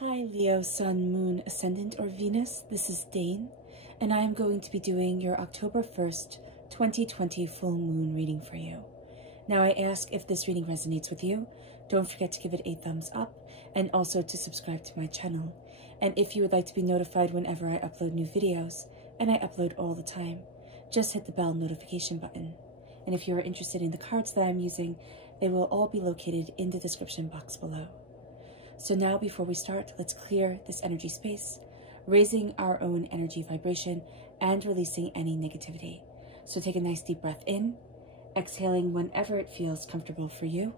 Hi Leo, Sun, Moon, Ascendant, or Venus. This is Dane, and I am going to be doing your October 1st, 2020 full moon reading for you. Now I ask if this reading resonates with you, don't forget to give it a thumbs up and also to subscribe to my channel. And if you would like to be notified whenever I upload new videos, and I upload all the time, just hit the bell notification button. And if you are interested in the cards that I'm using, they will all be located in the description box below. So now before we start, let's clear this energy space, raising our own energy vibration and releasing any negativity. So take a nice deep breath in, exhaling whenever it feels comfortable for you.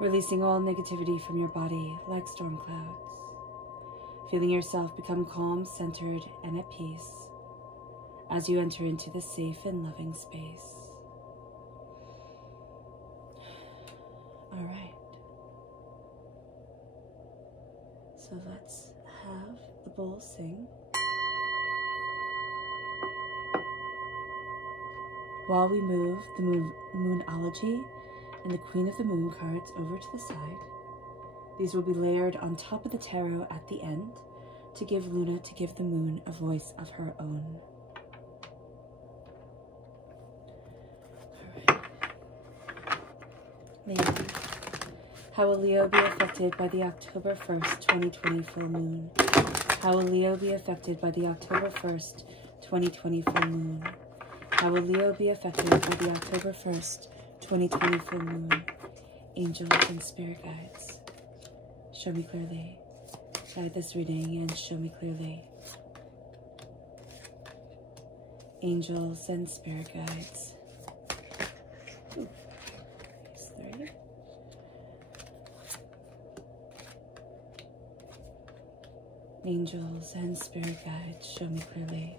Releasing all negativity from your body like storm clouds. Feeling yourself become calm, centered, and at peace as you enter into this safe and loving space. All right. So let's have the bowl sing. While we move the Moonology and the Queen of the Moon cards over to the side. These will be layered on top of the tarot at the end to give Luna, to give the moon a voice of her own. All right. Leo. How will Leo be affected by the October 1st, 2020 full moon? How will Leo be affected by the October 1st, 2020 full moon? How will Leo be affected by the October 1st, 2020 full moon? Angels and spirit guides, show me clearly. Guide this reading and show me clearly. Angels and spirit guides. Ooh, there's 3. Angels and spirit guides, show me clearly.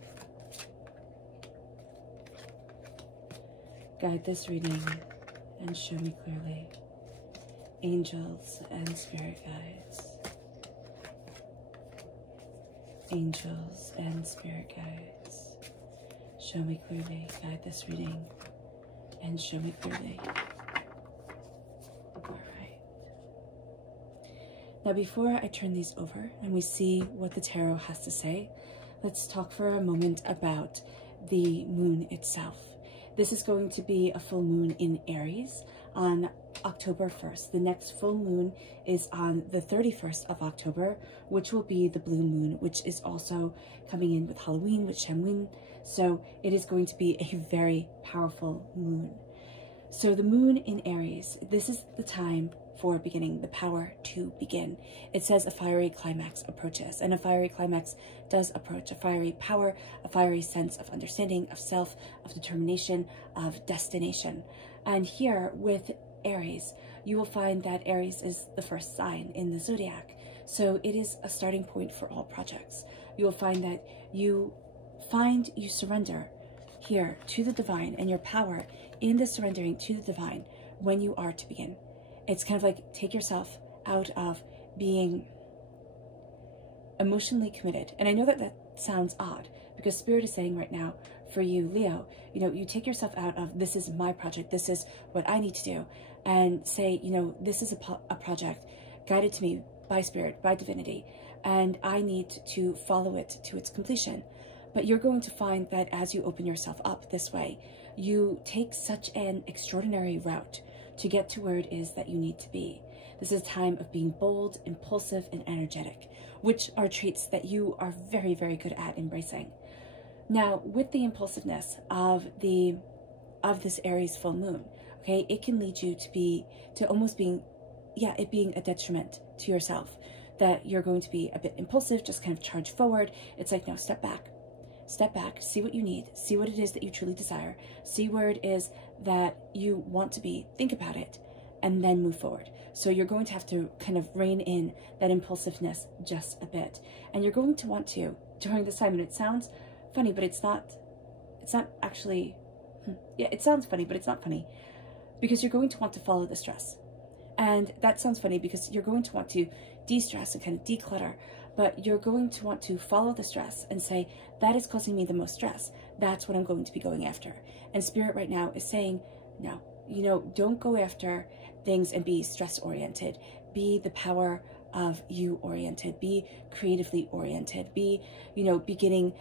Guide this reading and show me clearly. Angels and spirit guides. Angels and spirit guides, show me clearly. Guide this reading and show me clearly. All right. Now before I turn these over and we see what the tarot has to say, let's talk for a moment about the moon itself. This is going to be a full moon in Aries on October 1st. The next full moon is on the 31st of October, which will be the blue moon, which is also coming in with Halloween, with Samhain. So it is going to be a very powerful moon. So the moon in Aries, this is the time for beginning, the power to begin. It says a fiery climax approaches, and a fiery climax does approach. A fiery power, a fiery sense of understanding, of self, of determination, of destination. And here with Aries, you will find that Aries is the first sign in the zodiac. So it is a starting point for all projects. You will find that you surrender here to the divine, and your power in the surrendering to the divine when you are to begin. It's kind of like take yourself out of being emotionally committed. And I know that that sounds odd because Spirit is saying right now for you, Leo, you know, you take yourself out of this is my project, this is what I need to do, and say, you know, this is a project guided to me by Spirit, by divinity, and I need to follow it to its completion. But you're going to find that as you open yourself up this way, you take such an extraordinary route to get to where it is that you need to be. This is a time of being bold, impulsive, and energetic, which are traits that you are very, very good at embracing. Now, with the impulsiveness of this Aries full moon, okay, it can lead you to almost being, it being a detriment to yourself, that you're going to be a bit impulsive, just kind of charge forward. It's like, no, step back. step back, see what you need, see what it is that you truly desire, see where it is that you want to be, think about it, and then move forward. So you're going to have to kind of rein in that impulsiveness just a bit. And you're going to want to, during this time, and it sounds funny, but it's not actually, yeah, it sounds funny, but it's not funny, because you're going to want to follow the stress. And that sounds funny because you're going to want to de-stress and kind of declutter, but you're going to want to follow the stress and say, that is causing me the most stress. That's what I'm going to be going after. And Spirit right now is saying, no, you know, don't go after things and be stress-oriented. Be the power of you oriented. Be creatively oriented. Be, you know, beginning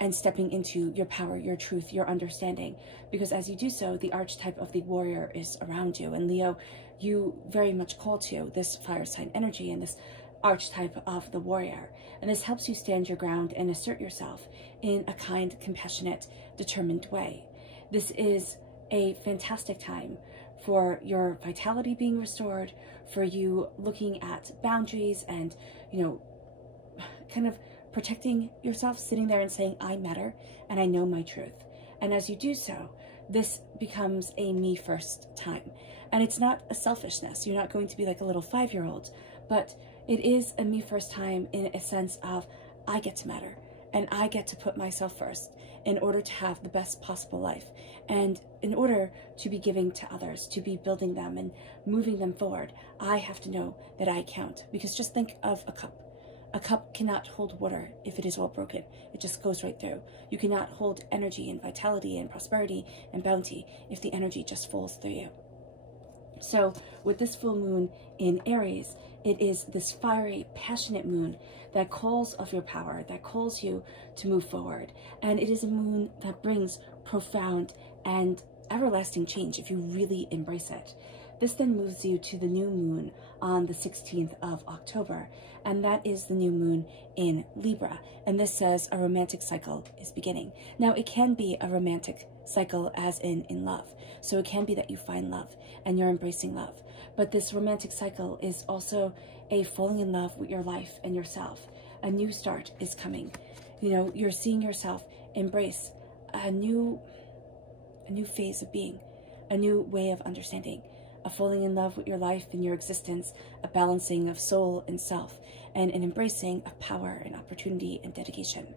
and stepping into your power, your truth, your understanding. Because as you do so, the archetype of the warrior is around you. And Leo, you very much call to this fire sign energy and this archetype of the warrior. And this helps you stand your ground and assert yourself in a kind, compassionate, determined way. This is a fantastic time for your vitality being restored, for you looking at boundaries and, you know, kind of protecting yourself, sitting there and saying, I matter and I know my truth. And as you do so, this becomes a me first time. And it's not a selfishness. You're not going to be like a little 5-year-old, but it is a me first time in a sense of I get to matter and I get to put myself first in order to have the best possible life. And in order to be giving to others, to be building them and moving them forward, I have to know that I count. Because just think of a cup. A cup cannot hold water if it is all broken. It just goes right through. You cannot hold energy and vitality and prosperity and bounty if the energy just falls through you. So with this full moon in Aries, it is this fiery, passionate moon that calls of your power, that calls you to move forward. And it is a moon that brings profound and everlasting change if you really embrace it. This then moves you to the new moon on the 16th of October, and that is the new moon in Libra. And this says a romantic cycle is beginning. Now, it can be a romantic cycle as in love. So it can be that you find love and you're embracing love. But this romantic cycle is also a falling in love with your life and yourself. A new start is coming. You know, you're seeing yourself embrace a new phase of being, a new way of understanding, a falling in love with your life and your existence, a balancing of soul and self, and an embracing of power and opportunity and dedication.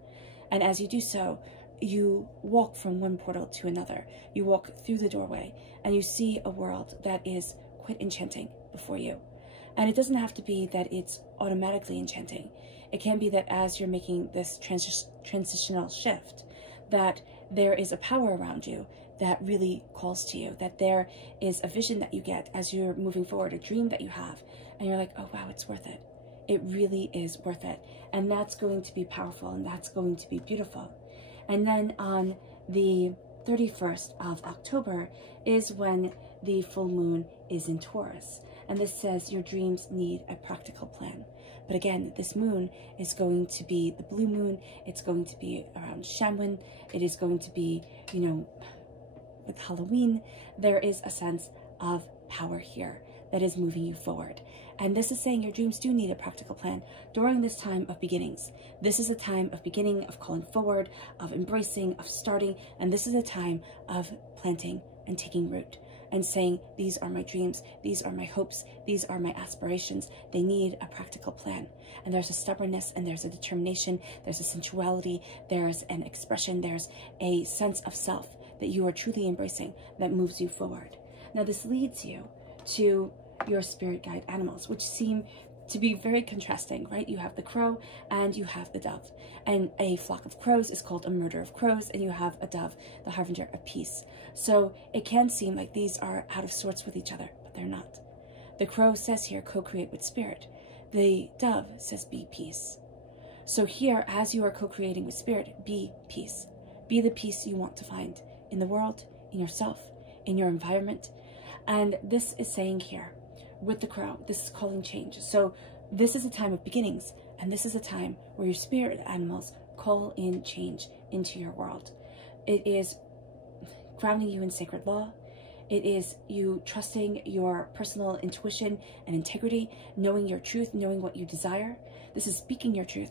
And as you do so, you walk from one portal to another. You walk through the doorway and you see a world that is quite enchanting before you. And it doesn't have to be that it's automatically enchanting. It can be that as you're making this transitional shift, that there is a power around you that really calls to you, that there is a vision that you get as you're moving forward, a dream that you have, and you're like, oh wow, it's worth it. It really is worth it. And that's going to be powerful and that's going to be beautiful. And then on the 31st of October is when the full moon is in Taurus. And this says your dreams need a practical plan. But again, this moon is going to be the blue moon. It's going to be around Samhain. It is going to be, you know, with Halloween. There is a sense of power here that is moving you forward. And this is saying your dreams do need a practical plan during this time of beginnings. This is a time of beginning, of calling forward, of embracing, of starting. And this is a time of planting and taking root and saying, these are my dreams, these are my hopes, these are my aspirations. They need a practical plan. And there's a stubbornness and there's a determination, there's a sensuality, there's an expression, there's a sense of self that you are truly embracing that moves you forward. Now this leads you to your spirit guide animals, which seem to be very contrasting, right? You have the crow and you have the dove. And a flock of crows is called a murder of crows, and you have a dove, the harbinger of peace. So it can seem like these are out of sorts with each other, but they're not. The crow says here, co-create with spirit. The dove says, be peace. So here, as you are co-creating with spirit, be peace. Be the peace you want to find in the world, in yourself, in your environment. And this is saying here, with the crow, this is calling change. So this is a time of beginnings, and this is a time where your spirit animals call in change into your world. It is grounding you in sacred law. It is you trusting your personal intuition and integrity, knowing your truth, knowing what you desire. This is speaking your truth.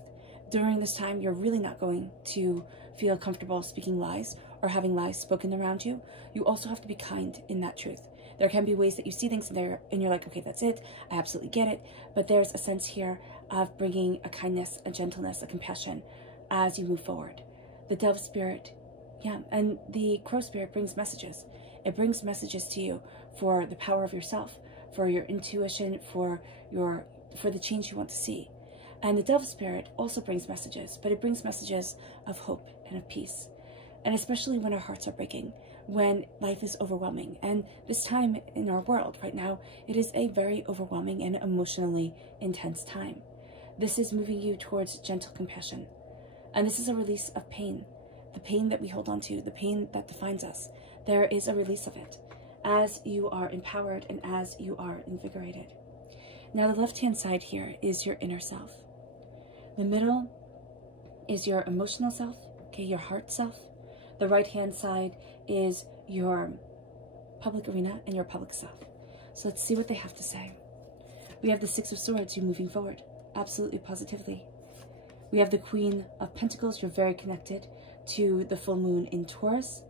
During this time, you're really not going to feel comfortable speaking lies or having lies spoken around you, you also have to be kind in that truth. There can be ways that you see things and you're like, okay, that's it, I absolutely get it. But there's a sense here of bringing a kindness, a gentleness, a compassion as you move forward. The dove spirit, yeah, and the crow spirit brings messages. It brings messages to you for the power of yourself, for your intuition, for the change you want to see. And the dove spirit also brings messages, but it brings messages of hope and of peace. And especially when our hearts are breaking, when life is overwhelming. And this time in our world right now, it is a very overwhelming and emotionally intense time. This is moving you towards gentle compassion. And this is a release of pain. The pain that we hold on to, the pain that defines us. There is a release of it as you are empowered and as you are invigorated. Now the left-hand side here is your inner self. The middle is your emotional self, okay, your heart self. The right-hand side is your public arena and your public self. So let's see what they have to say. We have the Six of Swords, you moving forward, absolutely positively. We have the Queen of Pentacles, you're very connected to the full moon in Taurus.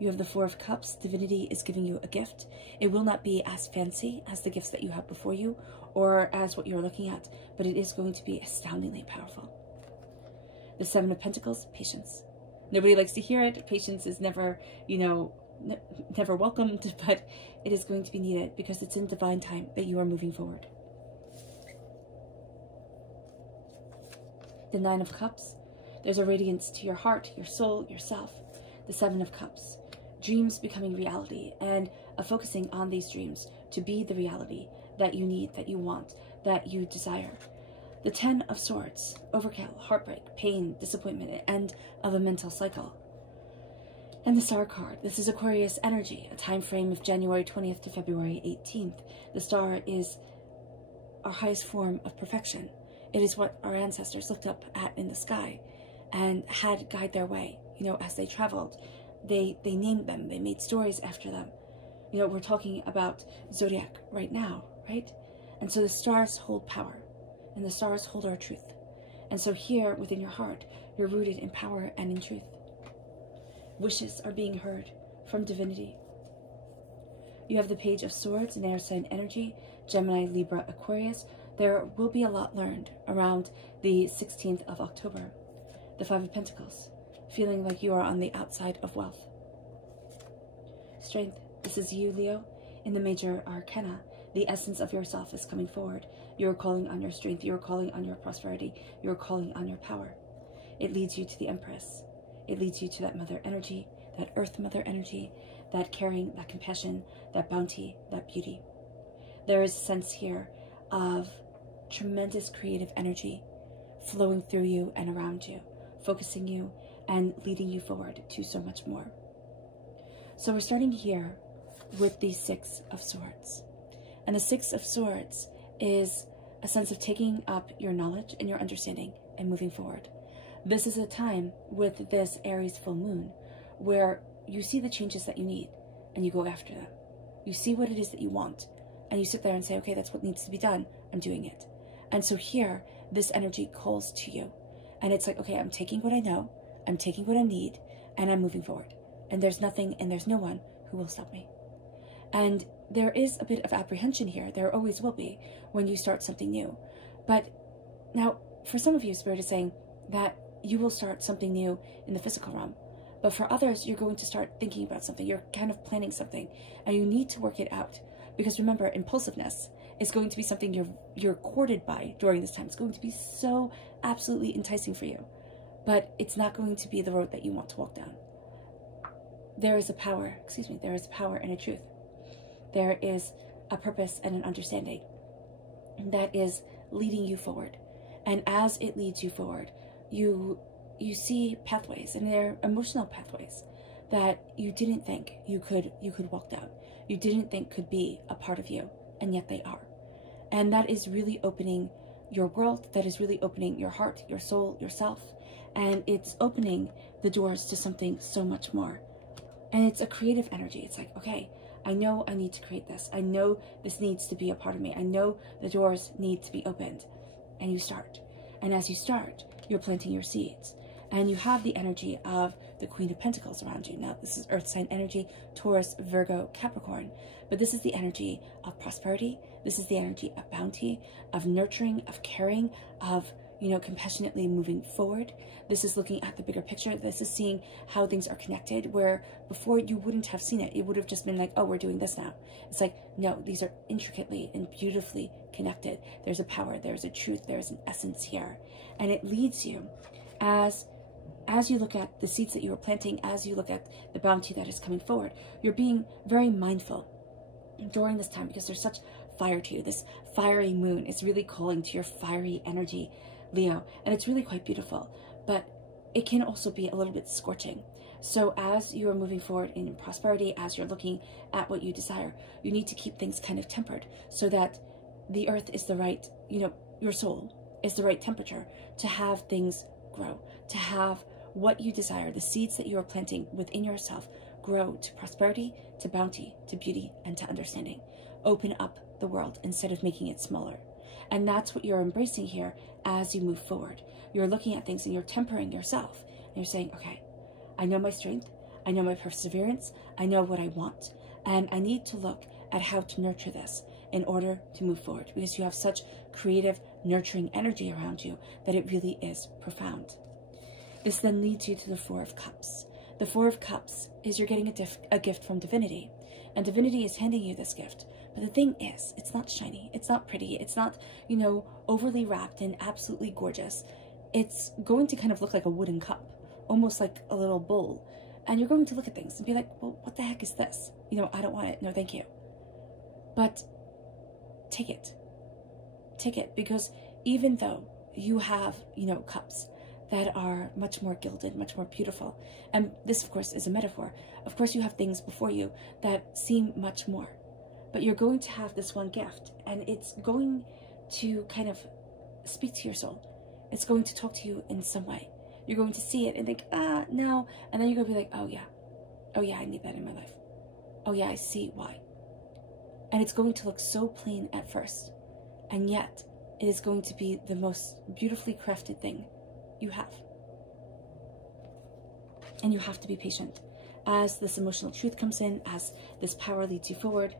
You have the Four of Cups, divinity is giving you a gift. It will not be as fancy as the gifts that you have before you or as what you're looking at, but it is going to be astoundingly powerful. The Seven of Pentacles, patience. Nobody likes to hear it. Patience is never, never welcomed, but it is going to be needed because it's in divine time that you are moving forward. The Nine of Cups, there's a radiance to your heart, your soul, yourself. The Seven of Cups, dreams becoming reality and focusing on these dreams to be the reality that you need, that you want, that you desire. The Ten of Swords, overkill, heartbreak, pain, disappointment, end of a mental cycle. And the Star card, this is Aquarius energy, a time frame of January 20th to February 18th. The star is our highest form of perfection. It is what our ancestors looked up at in the sky and had guide their way, as they traveled. They named them, they made stories after them. We're talking about zodiac right now, right? And so the stars hold power. And the stars hold our truth. And so here within your heart, you're rooted in power and in truth. Wishes are being heard from divinity. You have the Page of Swords and air sign energy, Gemini, Libra, Aquarius. There will be a lot learned around the 16th of October. The Five of Pentacles, feeling like you are on the outside of wealth. Strength, this is you, Leo, in the major arcana. The essence of yourself is coming forward. You're calling on your strength. You're calling on your prosperity. You're calling on your power. It leads you to the Empress. It leads you to that mother energy, that earth mother energy, that caring, that compassion, that bounty, that beauty. There is a sense here of tremendous creative energy flowing through you and around you, focusing you and leading you forward to so much more. So we're starting here with the Six of Swords. And the Six of Swords is a sense of taking up your knowledge and your understanding and moving forward. This is a time with this Aries full moon where you see the changes that you need and you go after them. You see what it is that you want and you sit there and say, okay, that's what needs to be done. I'm doing it. And so here, this energy calls to you. And it's like, okay, I'm taking what I know, I'm taking what I need, and I'm moving forward. And there's nothing and there's no one who will stop me. And there is a bit of apprehension here. There always will be when you start something new. But now, for some of you, Spirit is saying that you will start something new in the physical realm. But for others, you're going to start thinking about something. You're kind of planning something. And you need to work it out. Because remember, impulsiveness is going to be something you're courted by during this time. It's going to be so absolutely enticing for you. But it's not going to be the road that you want to walk down. There is a power, there is power and a truth. There is a purpose and an understanding that is leading you forward. And as it leads you forward, you see pathways, and they're emotional pathways that you didn't think you could walk down. You didn't think could be a part of you, and yet they are. And that is really opening your world, that is really opening your heart, your soul, yourself, and it's opening the doors to something so much more. And it's a creative energy. It's like, okay, I know I need to create this. I know this needs to be a part of me. I know the doors need to be opened. And you start. And as you start, you're planting your seeds. And you have the energy of the Queen of Pentacles around you. Now, this is Earth sign energy, Taurus, Virgo, Capricorn. But this is the energy of prosperity. This is the energy of bounty, of nurturing, of caring, of, you know, compassionately moving forward. This is looking at the bigger picture. This is seeing how things are connected, where before you wouldn't have seen it. It would have just been like, oh, we're doing this now. It's like, no, these are intricately and beautifully connected. There's a power, there's a truth, there's an essence here. And it leads you as you look at the seeds that you were planting, as you look at the bounty that is coming forward, you're being very mindful during this time, because there's such fire to you. This fiery moon is really calling to your fiery energy, Leo, and it's really quite beautiful, but it can also be a little bit scorching. So as you are moving forward in prosperity, as you're looking at what you desire, you need to keep things kind of tempered so that the earth is the right, you know, your soul is the right temperature to have things grow, to have what you desire, the seeds that you are planting within yourself, grow to prosperity, to bounty, to beauty, and to understanding. Open up the world instead of making it smaller. And that's what you're embracing here as you move forward. You're looking at things and you're tempering yourself. And you're saying, okay, I know my strength, I know my perseverance, I know what I want, and I need to look at how to nurture this in order to move forward, because you have such creative, nurturing energy around you that it really is profound. This then leads you to the Four of Cups. The Four of Cups is you're getting a gift from divinity, and divinity is handing you this gift. But the thing is, it's not shiny, it's not pretty, it's not, you know, overly wrapped and absolutely gorgeous. It's going to kind of look like a wooden cup, almost like a little bowl. And you're going to look at things and be like, well, what the heck is this? You know, I don't want it. No, thank you. But take it. Take it, because even though you have, you know, cups that are much more gilded, much more beautiful, and this, of course, is a metaphor. Of course, you have things before you that seem much more. But you're going to have this one gift, and it's going to kind of speak to your soul. It's going to talk to you in some way. You're going to see it and think, no. And then you're going to be like, oh yeah, I need that in my life. Oh yeah, I see why. And it's going to look so plain at first. And yet, it is going to be the most beautifully crafted thing you have. And you have to be patient. As this emotional truth comes in, as this power leads you forward,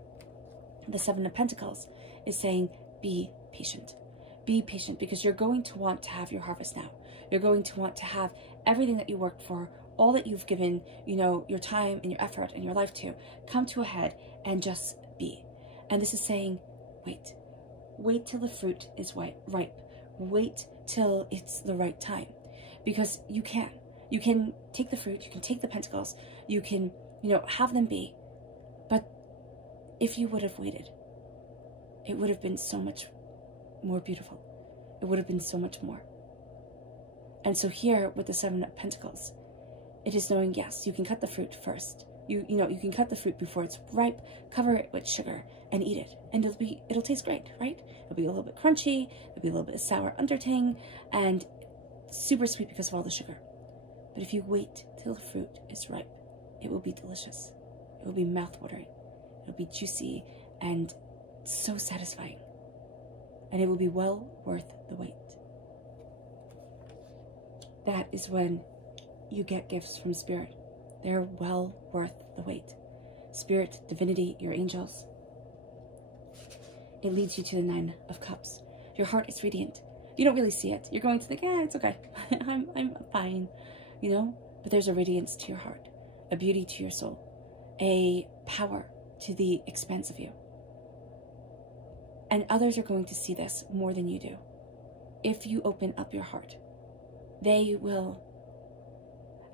the Seven of Pentacles is saying, be patient. Be patient, because you're going to want to have your harvest now. You're going to want to have everything that you worked for, all that you've given, you know, your time and your effort and your life to, come to a head and just be. And this is saying, wait. Wait till the fruit is ripe. Wait till it's the right time. Because you can. You can take the fruit, you can take the pentacles, you can, you know, have them be. But if you would have waited, it would have been so much more beautiful. It would have been so much more. And so here with the Seven of Pentacles, it is knowing, yes, you can cut the fruit first. You know, you can cut the fruit before it's ripe, cover it with sugar, and eat it. And it'll taste great, right? It'll be a little bit crunchy, there'll be a little bit of sour undertang, and super sweet because of all the sugar. But if you wait till the fruit is ripe, it will be delicious. It will be mouth-watering. It'll be juicy and so satisfying. And it will be well worth the wait. That is when you get gifts from Spirit. They're well worth the wait. Spirit, divinity, your angels. It leads you to the Nine of Cups. Your heart is radiant. You don't really see it. You're going to think, it's okay. I'm fine, you know? But there's a radiance to your heart, a beauty to your soul, a power to the expanse of you. And others are going to see this more than you do. If you open up your heart, they will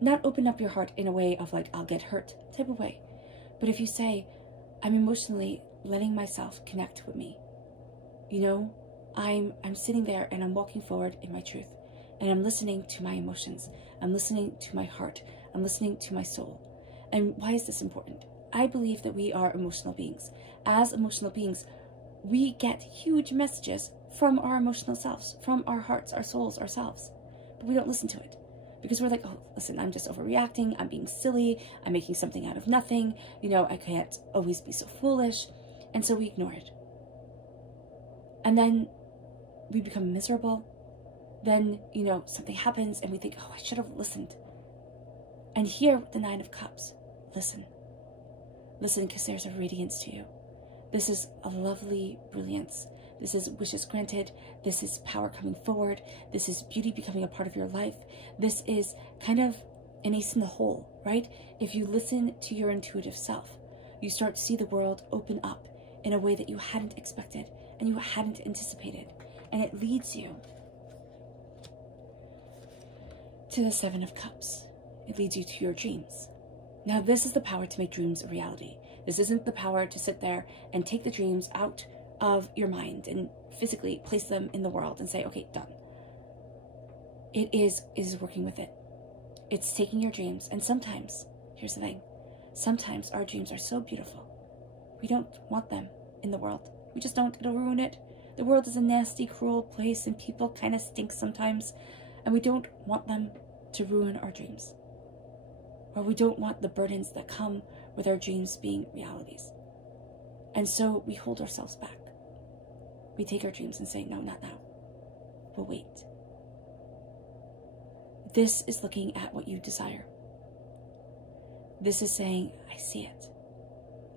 not open up your heart in a way of like, I'll get hurt type of way. But if you say, I'm emotionally letting myself connect with me, you know, I'm sitting there and I'm walking forward in my truth, and I'm listening to my emotions. I'm listening to my heart. I'm listening to my soul. And why is this important? I believe that we are emotional beings. As emotional beings, we get huge messages from our emotional selves, from our hearts, our souls, ourselves. But we don't listen to it. Because we're like, oh, listen, I'm just overreacting. I'm being silly. I'm making something out of nothing. You know, I can't always be so foolish. And so we ignore it. And then we become miserable. then, you know, something happens and we think, oh, I should have listened. And here with the Nine of Cups, listen. Listen, because there's a radiance to you. This is a lovely brilliance. This is wishes granted. This is power coming forward. This is beauty becoming a part of your life. This is kind of an ace in the hole, right? If you listen to your intuitive self, you start to see the world open up in a way that you hadn't expected and you hadn't anticipated. And it leads you to the Seven of Cups. It leads you to your dreams. Now, this is the power to make dreams a reality. This isn't the power to sit there and take the dreams out of your mind and physically place them in the world and say, okay, done. It is working with it. It's taking your dreams. And sometimes, here's the thing, sometimes our dreams are so beautiful, we don't want them in the world. We just don't. It'll ruin it. The world is a nasty, cruel place and people kind of stink sometimes. And we don't want them to ruin our dreams. Or we don't want the burdens that come with our dreams being realities. And so we hold ourselves back. We take our dreams and say, no, not now. We'll wait. This is looking at what you desire. This is saying, I see it.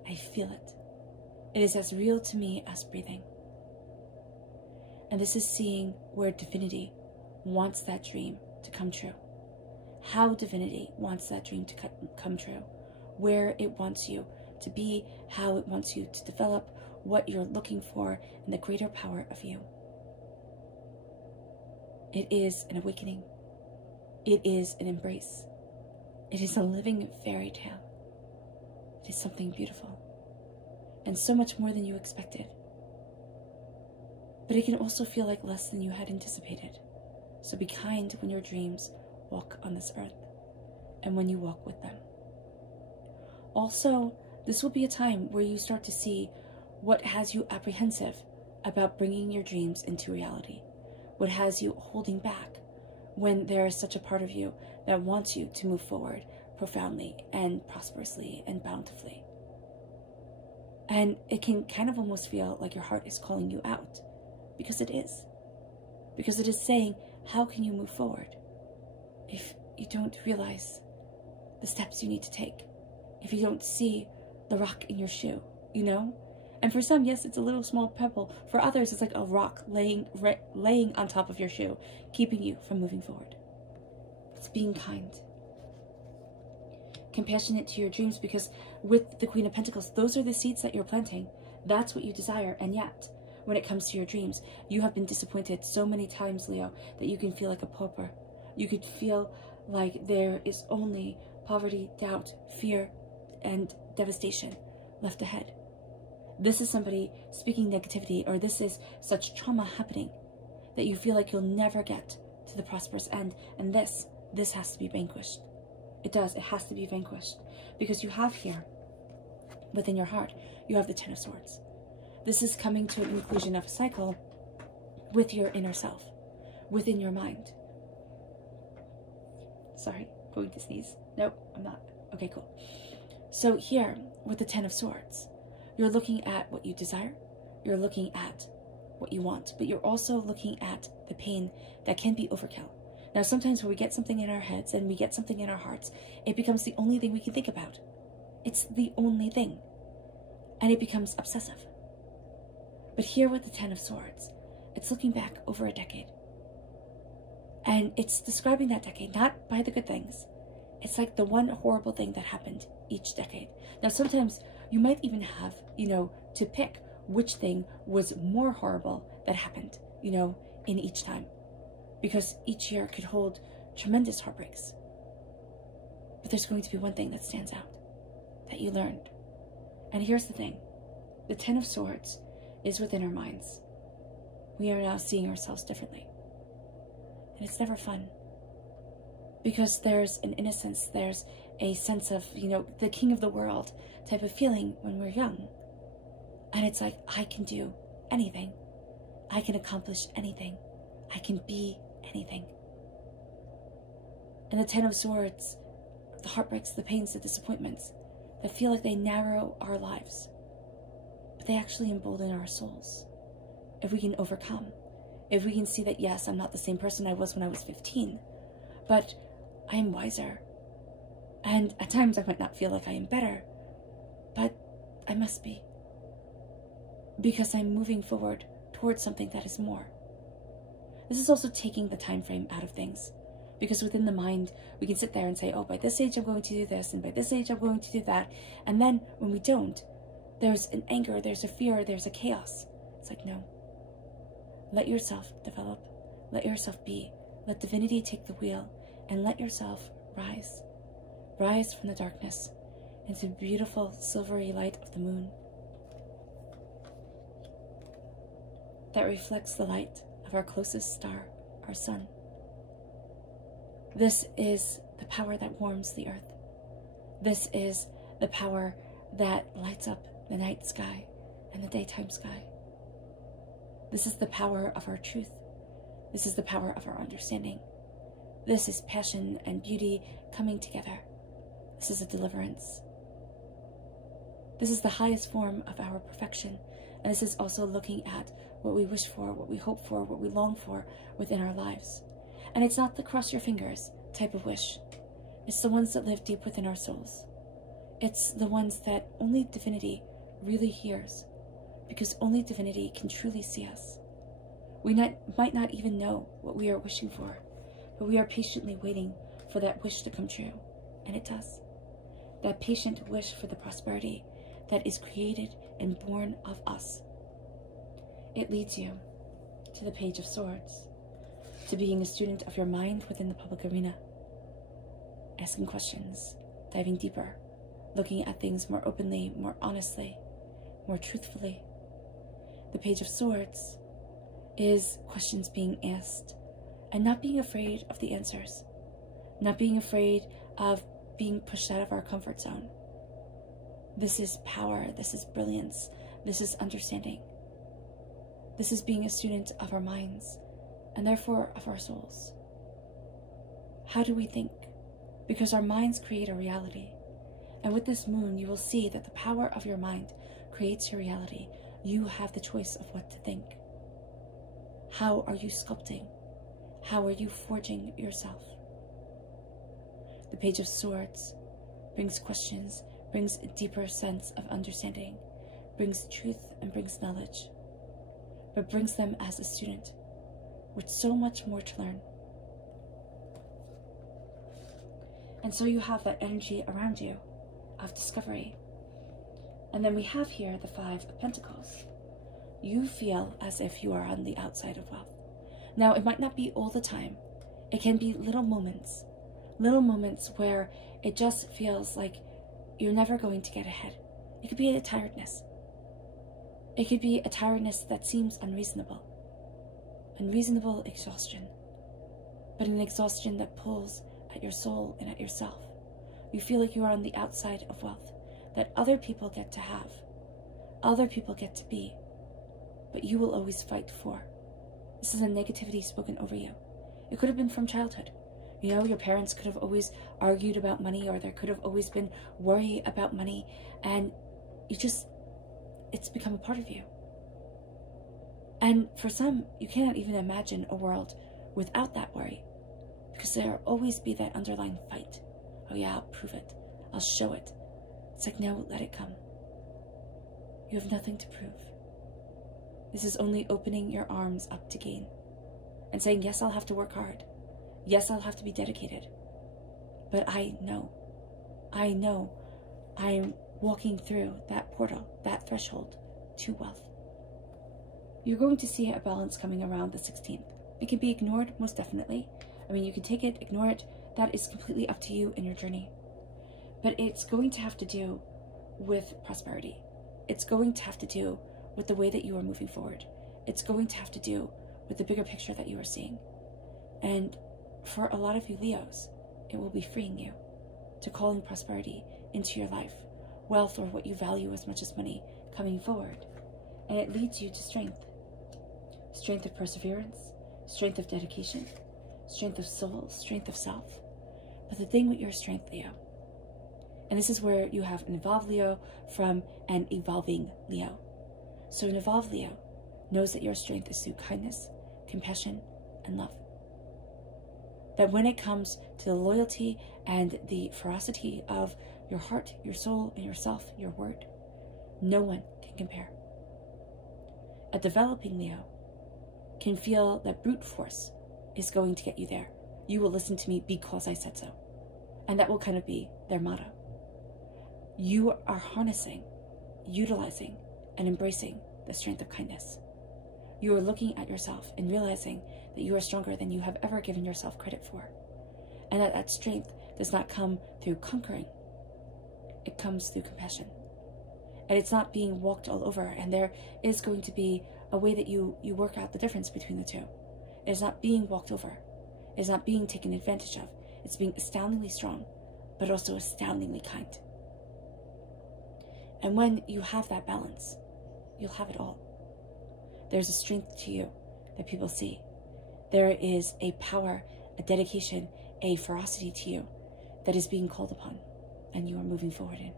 I feel it. It is as real to me as breathing. And this is seeing where divinity wants that dream to come true. How divinity wants that dream to come true. Where it wants you to be, how it wants you to develop, what you're looking for, and the greater power of you. It is an awakening. It is an embrace. It is a living fairy tale. It is something beautiful. And so much more than you expected. But it can also feel like less than you had anticipated. So be kind when your dreams walk on this earth, and when you walk with them. Also, this will be a time where you start to see what has you apprehensive about bringing your dreams into reality, what has you holding back when there is such a part of you that wants you to move forward profoundly and prosperously and bountifully. And it can kind of almost feel like your heart is calling you out, because it is. Because it is saying, how can you move forward if you don't realize the steps you need to take? If you don't see the rock in your shoe, you know? And for some, yes, it's a little small pebble. For others, it's like a rock laying on top of your shoe, keeping you from moving forward. It's being kind. Compassionate to your dreams, because with the Queen of Pentacles, those are the seeds that you're planting. That's what you desire. And yet, when it comes to your dreams, you have been disappointed so many times, Leo, that you can feel like a pauper. You could feel like there is only poverty, doubt, fear, and devastation left ahead. This is somebody speaking negativity, or this is such trauma happening that you feel like you'll never get to the prosperous end. And this has to be vanquished. It does. It has to be vanquished. Because you have here, within your heart, you have the Ten of Swords. This is coming to an conclusion of a cycle with your inner self, within your mind. Sorry, going to sneeze. Nope, I'm not. Okay, cool. So here, with the Ten of Swords, you're looking at what you desire, you're looking at what you want, but you're also looking at the pain that can be overkill. Now, sometimes when we get something in our heads and we get something in our hearts, it becomes the only thing we can think about. It's the only thing. And it becomes obsessive. But here with the Ten of Swords, it's looking back over a decade. And it's describing that decade, not by the good things. It's like the one horrible thing that happened each decade. Now, sometimes you might even have, to pick which thing was more horrible that happened, in each time. Because each year could hold tremendous heartbreaks. But there's going to be one thing that stands out, that you learned. And here's the thing. The Ten of Swords is within our minds. We are now seeing ourselves differently. And it's never fun. Because there's an innocence, there's a sense of, the king of the world type of feeling when we're young. And it's like, I can do anything. I can accomplish anything. I can be anything. And the Ten of Swords, the heartbreaks, the pains, the disappointments, that feel like they narrow our lives. But they actually embolden our souls. If we can overcome, if we can see that, yes, I'm not the same person I was when I was 15, but I am wiser. And at times I might not feel like I am better, but I must be. Because I'm moving forward towards something that is more. This is also taking the time frame out of things. Because within the mind, we can sit there and say, oh, by this age I'm going to do this, and by this age I'm going to do that. And then when we don't, there's an anger, there's a fear, there's a chaos. It's like, no. Let yourself develop. Let yourself be. Let divinity take the wheel, and let yourself rise. Rise from the darkness into the beautiful silvery light of the moon that reflects the light of our closest star, our sun. This is the power that warms the earth. This is the power that lights up the night sky and the daytime sky. This is the power of our truth. This is the power of our understanding. This is passion and beauty coming together. This is a deliverance. This is the highest form of our perfection, and this is also looking at what we wish for, what we hope for, what we long for within our lives. And it's not the cross your fingers type of wish. It's the ones that live deep within our souls. It's the ones that only divinity really hears, because only divinity can truly see us. We might not even know what we are wishing for, but we are patiently waiting for that wish to come true, and it does. That patient wish for the prosperity that is created and born of us. It leads you to the Page of Swords, to being a student of your mind within the public arena, asking questions, diving deeper, looking at things more openly, more honestly, more truthfully. The Page of Swords is questions being asked and not being afraid of the answers, not being afraid of being pushed out of our comfort zone. This is power, this is brilliance, this is understanding. This is being a student of our minds, and therefore of our souls. How do we think? Because our minds create a reality. And with this moon, you will see that the power of your mind creates your reality. You have the choice of what to think. How are you sculpting? How are you forging yourself? The Page of Swords brings questions, brings a deeper sense of understanding, brings truth and brings knowledge, but brings them as a student with so much more to learn. And so you have that energy around you of discovery. And then we have here the Five of Pentacles. You feel as if you are on the outside of wealth. Now, it might not be all the time. It can be little moments where it just feels like you're never going to get ahead. It could be a tiredness. It could be a tiredness that seems unreasonable. Unreasonable exhaustion. But an exhaustion that pulls at your soul and at yourself. You feel like you are on the outside of wealth, that other people get to have, other people get to be, but you will always fight for. This is a negativity spoken over you. It could have been from childhood. You know, your parents could have always argued about money, or there could have always been worry about money, and it's become a part of you. And for some, you cannot even imagine a world without that worry, because there will always be that underlying fight. Oh yeah, I'll prove it. I'll show it. It's like, no, let it come. You have nothing to prove. This is only opening your arms up to gain and saying, yes, I'll have to work hard. Yes, I'll have to be dedicated. But I know I'm walking through that portal, that threshold to wealth. You're going to see a balance coming around the 16th. It can be ignored, most definitely. I mean, you can take it, ignore it. That is completely up to you in your journey. But it's going to have to do with prosperity. It's going to have to do with the way that you are moving forward. It's going to have to do with the bigger picture that you are seeing. And for a lot of you Leos, it will be freeing you to calling prosperity into your life, wealth, or what you value as much as money coming forward. And it leads you to strength. Strength of perseverance, strength of dedication, strength of soul, strength of self. But the thing with your strength, Leo, and this is where you have an evolved Leo from an evolving Leo. So an evolved Leo knows that your strength is through kindness, compassion, and love. That when it comes to the loyalty and the ferocity of your heart, your soul, and yourself, your word, no one can compare. A developing Leo can feel that brute force is going to get you there. You will listen to me because I said so. And that will kind of be their motto. You are harnessing, utilizing, and embracing the strength of kindness. You are looking at yourself and realizing that you are stronger than you have ever given yourself credit for. And that strength does not come through conquering. It comes through compassion. And it's not being walked all over. And there is going to be a way that you work out the difference between the two. It is not being walked over. It is not being taken advantage of. It's being astoundingly strong, but also astoundingly kind. And when you have that balance, you'll have it all. There's a strength to you that people see. There is a power, a dedication, a ferocity to you that is being called upon, and you are moving forward in.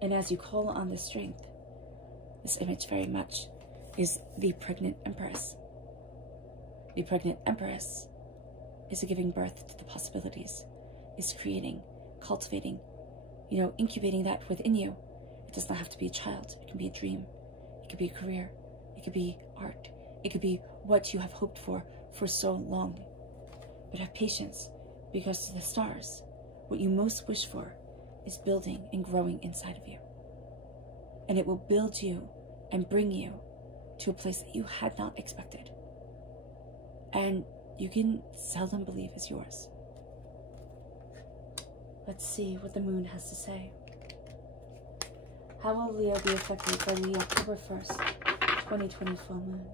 And as you call on this strength, this image very much is the pregnant empress. The pregnant empress is giving birth to the possibilities, is creating, cultivating, incubating that within you. It does not have to be a child. It can be a dream. It could be a career. It could be art. It could be what you have hoped for so long. But have patience, because to the stars, what you most wish for is building and growing inside of you. And it will build you and bring you to a place that you had not expected. And you can seldom believe is yours. Let's see what the moon has to say. How will Leo be affected by the October 1st, 2020 full moon?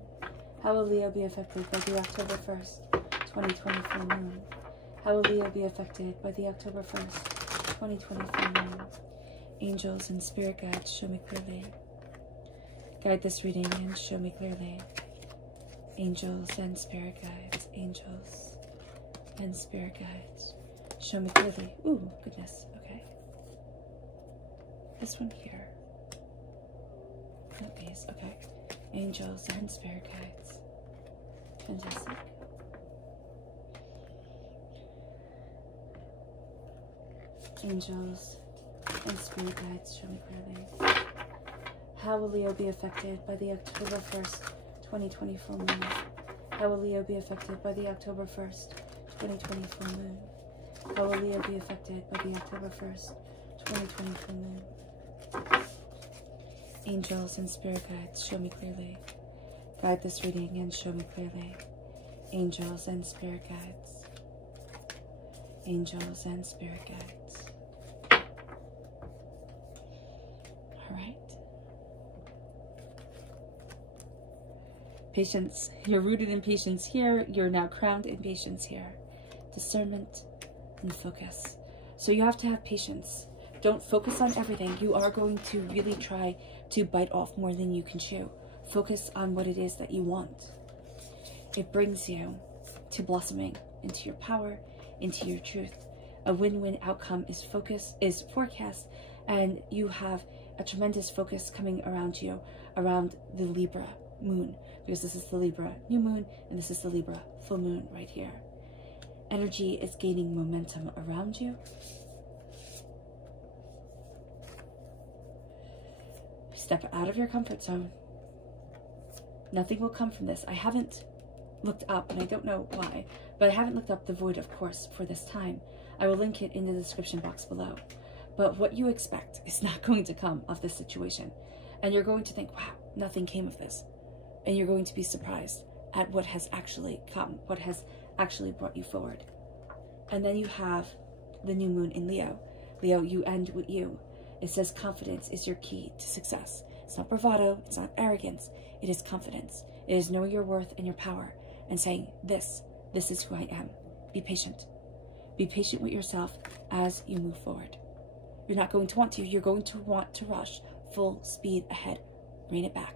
How will Leo be affected by the October 1st, 2020 full moon? How will Leo be affected by the October 1st, 2020 full moon? Angels and spirit guides, show me clearly. Guide this reading and show me clearly. Angels and spirit guides, angels and spirit guides, show me clearly. Ooh, goodness, okay. This one here. Not these, okay. Angels and spirit guides. Fantastic. Angels and spirit guides, show me clearly. How will Leo be affected by the October 1st, 2020 full moon? How will Leo be affected by the October 1st, 2020 full moon? How will Leo be affected by the October 1st, 2020 full moon? Angels and spirit guides, show me clearly. Guide this reading and show me clearly. Angels and spirit guides. Angels and spirit guides. All right. Patience. You're rooted in patience here. You're now crowned in patience here. Discernment and focus. So you have to have patience. Don't focus on everything. You are going to really try to bite off more than you can chew. Focus on what it is that you want. It brings you to blossoming into your power, into your truth. A win-win outcome is forecast, and you have a tremendous focus coming around you, around the Libra moon, because this is the Libra new moon, and this is the Libra full moon right here. Energy is gaining momentum around you. Step out of your comfort zone. Nothing will come from this. I haven't looked up, and I don't know why, but I haven't looked up the void of course for this time. I will link it in the description box below. But what you expect is not going to come of this situation. And you're going to think, wow, nothing came of this. And you're going to be surprised at what has actually come, what has actually brought you forward. And then you have the new moon in Leo. Leo, you end with you. It says confidence is your key to success. It's not bravado, it's not arrogance, it is confidence. It is knowing your worth and your power and saying, this is who I am. Be patient. Be patient with yourself as you move forward. You're not going to want to, you're going to want to rush full speed ahead. Rein it back.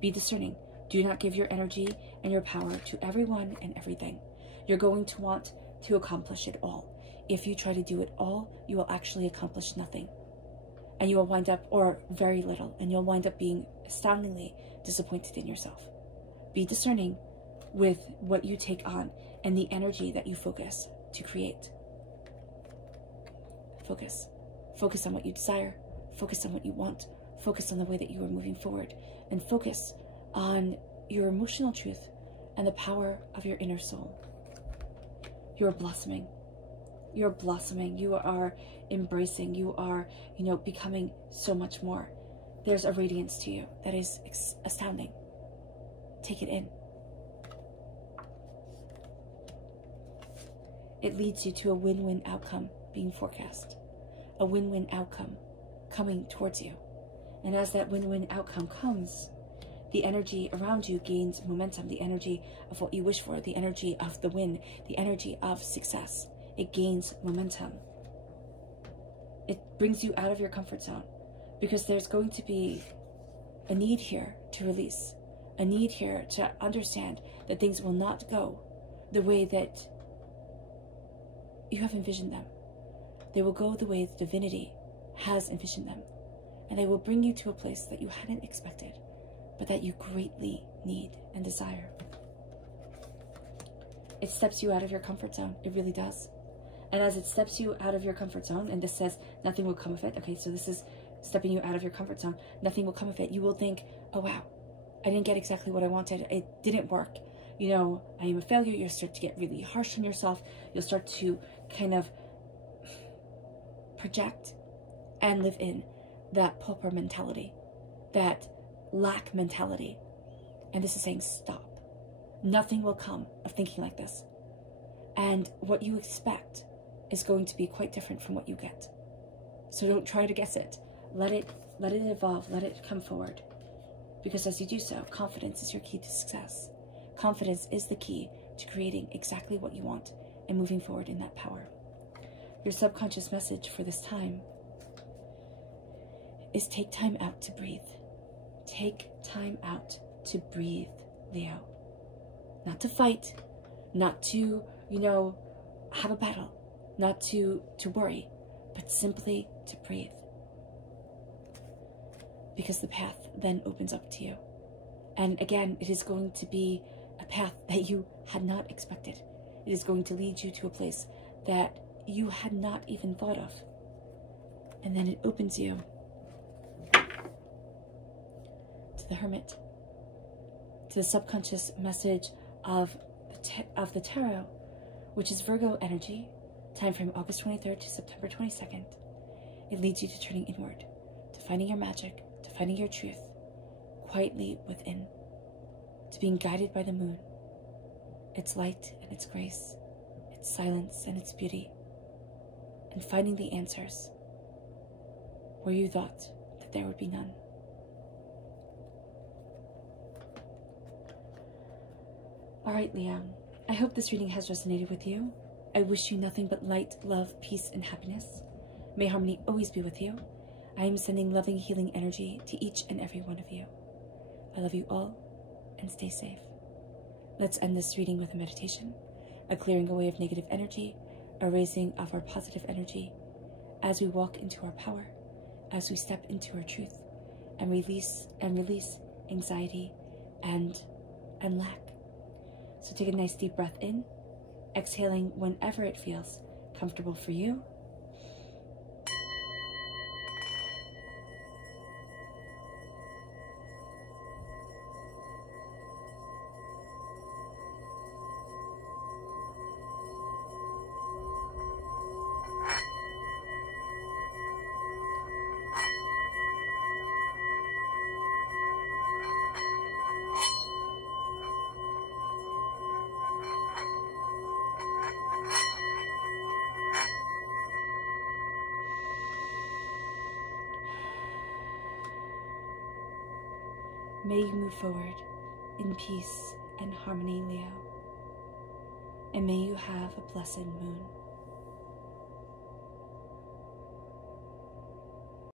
Be discerning. Do not give your energy and your power to everyone and everything. You're going to want to accomplish it all. If you try to do it all, you will actually accomplish nothing. And you will wind up, or very little, and you'll wind up being astoundingly disappointed in yourself. Be discerning with what you take on and the energy that you focus to create. Focus. Focus on what you desire. Focus on what you want. Focus on the way that you are moving forward. And focus on your emotional truth and the power of your inner soul. You're blossoming. You're blossoming. You are embracing. You are, becoming so much more. There's a radiance to you that is astounding. Take it in. It leads you to a win-win outcome being forecast. A win-win outcome coming towards you. And as that win-win outcome comes, the energy around you gains momentum, the energy of what you wish for, the energy of the win, the energy of success. It gains momentum. It brings you out of your comfort zone because there's going to be a need here to release, a need here to understand that things will not go the way that you have envisioned them. They will go the way the divinity has envisioned them. And they will bring you to a place that you hadn't expected, but that you greatly need and desire. It steps you out of your comfort zone. It really does. And as it steps you out of your comfort zone, and this says nothing will come of it. Okay, so this is stepping you out of your comfort zone. Nothing will come of it. You will think, oh wow, I didn't get exactly what I wanted. It didn't work. I am a failure. You'll start to get really harsh on yourself. You'll start to kind of project and live in that pauper mentality, that lack mentality. And this is saying stop. Nothing will come of thinking like this. And what you expect is going to be quite different from what you get. So don't try to guess it. Let it evolve. Let it come forward. Because as you do so, confidence is your key to success. Confidence is the key to creating exactly what you want and moving forward in that power. Your subconscious message for this time is take time out to breathe. Take time out to breathe, Leo. Not to fight, not to, have a battle, not to worry, but simply to breathe. Because the path then opens up to you. And again, it is going to be a path that you had not expected. It is going to lead you to a place that you had not even thought of. And then it opens you to the Hermit, to the subconscious message of the tarot, which is Virgo energy, time frame August 23rd to September 22nd. It leads you to turning inward, to finding your magic, to finding your truth, quietly within, to being guided by the moon, its light and its grace, its silence and its beauty, and finding the answers where you thought that there would be none. All right, Leo, I hope this reading has resonated with you. I wish you nothing but light, love, peace, and happiness. May harmony always be with you. I am sending loving, healing energy to each and every one of you. I love you all, and stay safe. Let's end this reading with a meditation, a clearing away of negative energy, a raising of our positive energy, as we walk into our power, as we step into our truth, and release anxiety and lack. So take a nice deep breath in, exhaling whenever it feels comfortable for you. May you move forward in peace and harmony, Leo. And may you have a blessed moon.